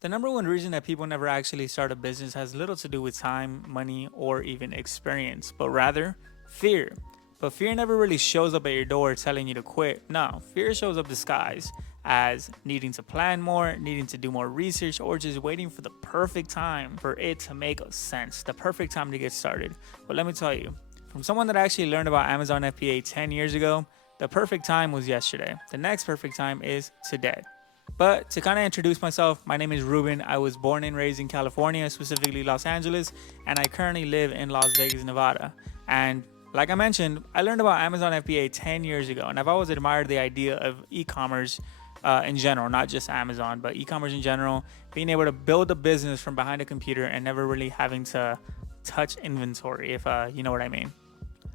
The number one reason that people never actually start a business has little to do with time, money, or even experience, but rather fear. But fear never really shows up at your door telling you to quit. No, fear shows up disguised as needing to plan more, needing to do more research, or just waiting for the perfect time for it to make sense, the perfect time to get started. But let me tell you, from someone that actually learned about Amazon FBA 10 years ago, the perfect time was yesterday. The next perfect time is today. But to kind of introduce myself, my name is Ruben. I was born and raised in California, specifically Los Angeles, and I currently live in Las Vegas, Nevada. And like I mentioned, I learned about Amazon FBA 10 years ago, and I've always admired the idea of e commerce in general, not just Amazon, but e commerce in general, being able to build a business from behind a computer and never really having to touch inventory, if you know what I mean.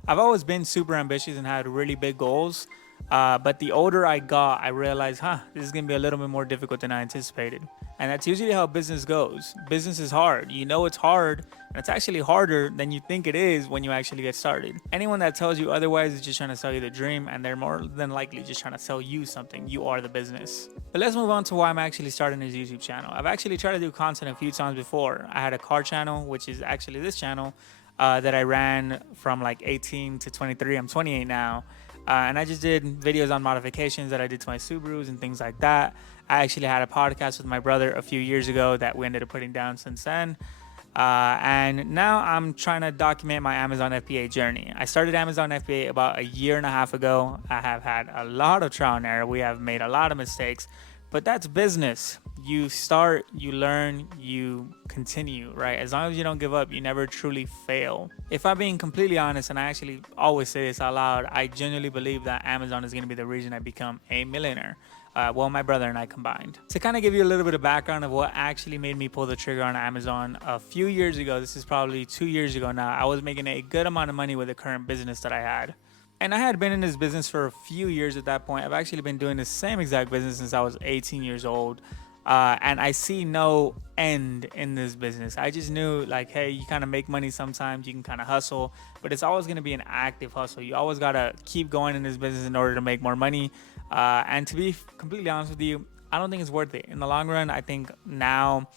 I've always been super ambitious and had really big goals. But the older I got, I realized, this is gonna be a little bit more difficult than I anticipated. And that's usually how business goes. Business is hard. You know it's hard, and it's actually harder than you think it is when you actually get started. Anyone that tells you otherwise is just trying to sell you the dream, and they're more than likely just trying to sell you something. You are the business. But let's move on to why I'm actually starting this YouTube channel. I've actually tried to do content a few times before. I had a car channel, which is actually this channel, that I ran from like 18 to 23. I'm 28 now. And I just did videos on modifications that I did to my Subarus and things like that. I actually had a podcast with my brother a few years ago that we ended up putting down since then. And now I'm trying to document my Amazon FBA journey. I started Amazon FBA about a year and a half ago. I have had a lot of trial and error. We have made a lot of mistakes, but that's business. You start, you learn, you continue, right? As long as you don't give up, you never truly fail. If I'm being completely honest, and I actually always say this out loud, I genuinely believe that Amazon is going to be the reason I become a millionaire. Well, my brother and I combined. To kind of give you a little bit of background of what actually made me pull the trigger on Amazon a few years ago, this is probably 2 years ago now, I was making a good amount of money with the current business that I had. And I had been in this business for a few years at that point. I've actually been doing the same exact business since I was 18 years old. And I see no end in this business. I just knew, like, hey, you kind of make money sometimes, you can kind of hustle, but it's always going to be an active hustle. You always got to keep going in this business in order to make more money. And to be completely honest with you, I don't think it's worth it. In the long run, I think now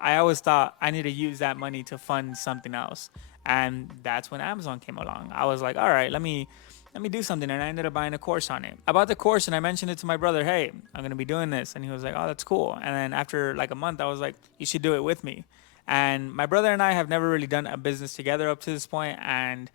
I always thought I need to use that money to fund something else. And that's when Amazon came along. I was like, all right, let me do something. And I ended up buying a course on it. I bought the course and I mentioned it to my brother, hey, I'm going to be doing this. And he was like, oh, that's cool. And then after like a month, I was like, you should do it with me. And my brother and I have never really done a business together up to this point. And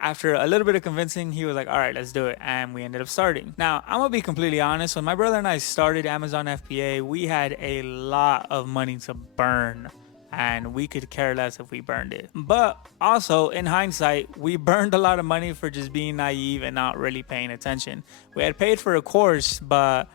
after a little bit of convincing, he was like, all right, let's do it. And we ended up starting. Now, I'm going to be completely honest. When my brother and I started Amazon FBA, we had a lot of money to burn, and we could care less if we burned it. But also, in hindsight, we burned a lot of money for just being naive and not really paying attention. We had paid for a course, but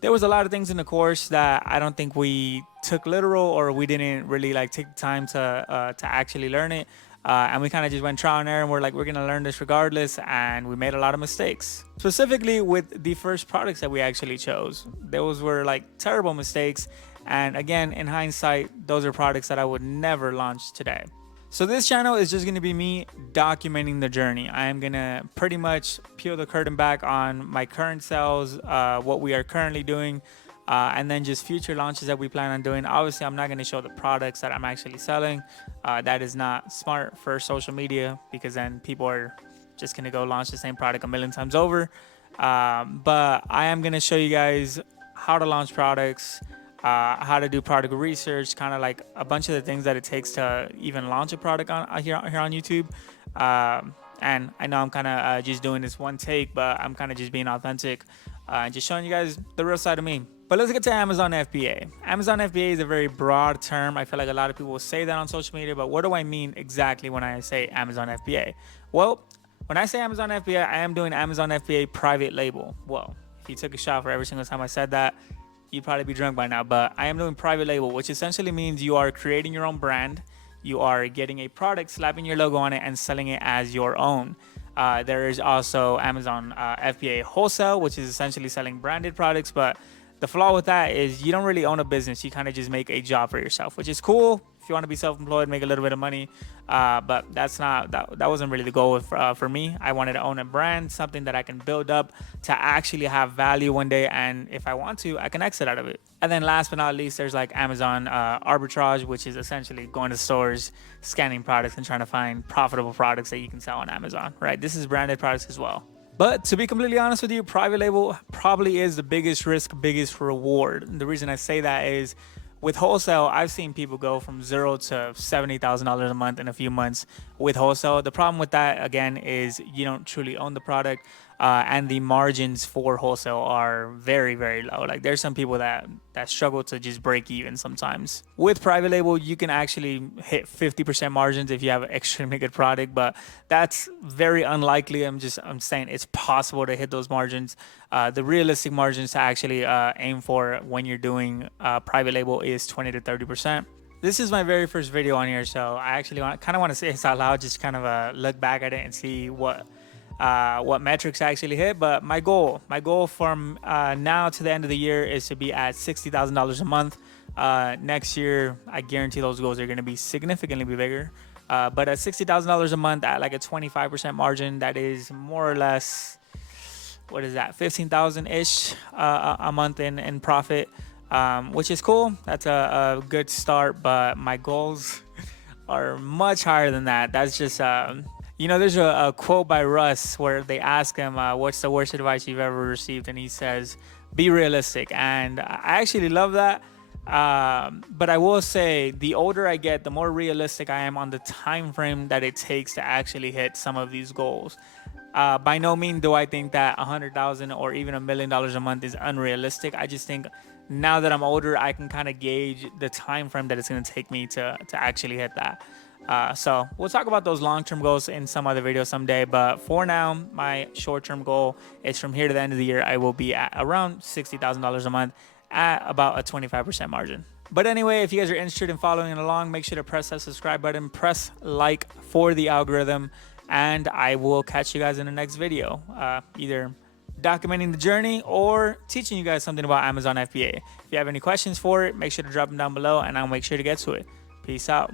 there was a lot of things in the course that I don't think we took literal, or we didn't really like take the time to actually learn it. And we kind of just went trial and error, and we're like, we're gonna learn this regardless, and we made a lot of mistakes. Specifically with the first products that we actually chose, those were like terrible mistakes. And again, in hindsight, those are products that I would never launch today. So this channel is just going to be me documenting the journey. I am going to pretty much peel the curtain back on my current sales, what we are currently doing, and then just future launches that we plan on doing. Obviously, I'm not going to show the products that I'm actually selling. That is not smart for social media, because then people are just going to go launch the same product a million times over. But I am going to show you guys how to launch products, how to do product research, kind of like a bunch of the things that it takes to even launch a product here on YouTube. And I know I'm kind of just doing this one take, but I'm kind of just being authentic and just showing you guys the real side of me. But let's get to Amazon FBA. Amazon FBA is a very broad term. I feel like a lot of people will say that on social media, but what do I mean exactly when I say Amazon FBA? Well, when I say Amazon FBA, I am doing Amazon FBA private label. Well, if you took a shot for every single time I said that, you'd probably be drunk by now, but I am doing private label, which essentially means you are creating your own brand. You are getting a product, slapping your logo on it, and selling it as your own. There is also Amazon FBA wholesale, which is essentially selling branded products, but The flaw with that is you don't really own a business. You kind of just make a job for yourself, which is cool if you want to be self-employed, make a little bit of money. But that's not that wasn't really the goal for me. I wanted to own a brand, something that I can build up to actually have value one day, and if I want to, I can exit out of it. And then last but not least, there's like Amazon arbitrage, which is essentially going to stores, scanning products, and trying to find profitable products that you can sell on Amazon, right? This is branded products as well. But to be completely honest with you, private label probably is the biggest risk, biggest reward. And the reason I say that is with wholesale, I've seen people go from $0 to $70,000 a month in a few months with wholesale. The problem with that, again, is you don't truly own the product, and the margins for wholesale are very, very low. Like there's some people that struggle to just break even sometimes. With private label, you can actually hit 50% margins if you have an extremely good product, but that's very unlikely. I'm saying it's possible to hit those margins. The realistic margins to actually aim for when you're doing private label is 20 to 30%. This is my very first video on here, so I actually kind of want to say this out loud, just kind of look back at it and see what metrics I actually hit. But my goal from now to the end of the year is to be at $60,000 a month. Next year, I guarantee those goals are going to be significantly bigger. But at $60,000 a month at like a 25% margin, that is more or less, what is that, 15,000 ish a month in profit, which is cool. That's a good start, but my goals are much higher than that. That's just you know, there's a quote by Russ where they ask him, what's the worst advice you've ever received? And he says, be realistic. And I actually love that. But I will say the older I get, the more realistic I am on the time frame that it takes to actually hit some of these goals. By no means do I think that $100,000 or even $1 million a month is unrealistic. I just think now that I'm older, I can kind of gauge the time frame that it's going to take me to actually hit that. So we'll talk about those long-term goals in some other video someday, but for now, my short-term goal is from here to the end of the year, I will be at around $60,000 a month at about a 25% margin. But anyway, if you guys are interested in following along, make sure to press that subscribe button, press like for the algorithm, and I will catch you guys in the next video, either documenting the journey or teaching you guys something about Amazon FBA. If you have any questions for it, make sure to drop them down below and I'll make sure to get to it. Peace out.